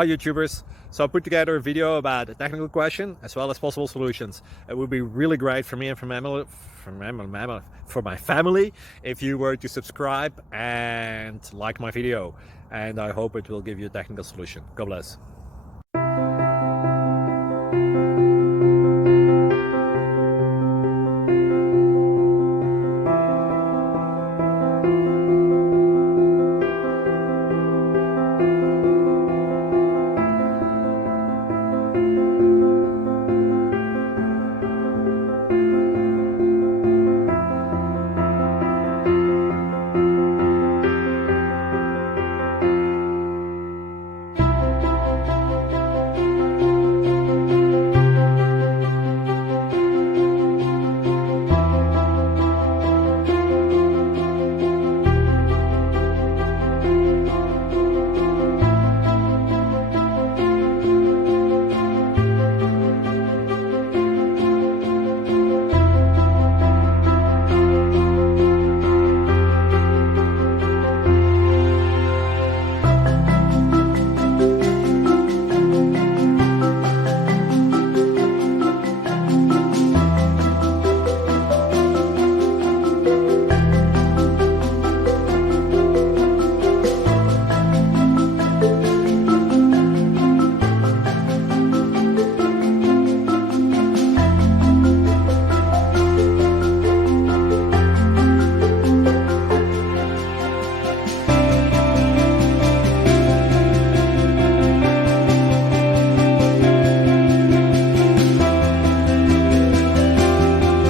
Hi YouTubers. So I put together a video about a technical question as well as possible solutions. It would be really great for me and for my family if you were to subscribe and like my video. And I hope it will give you a technical solution. God bless.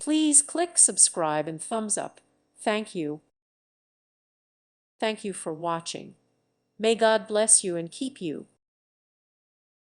Please click subscribe and thumbs up. Thank you. Thank you for watching. May God bless you and keep you.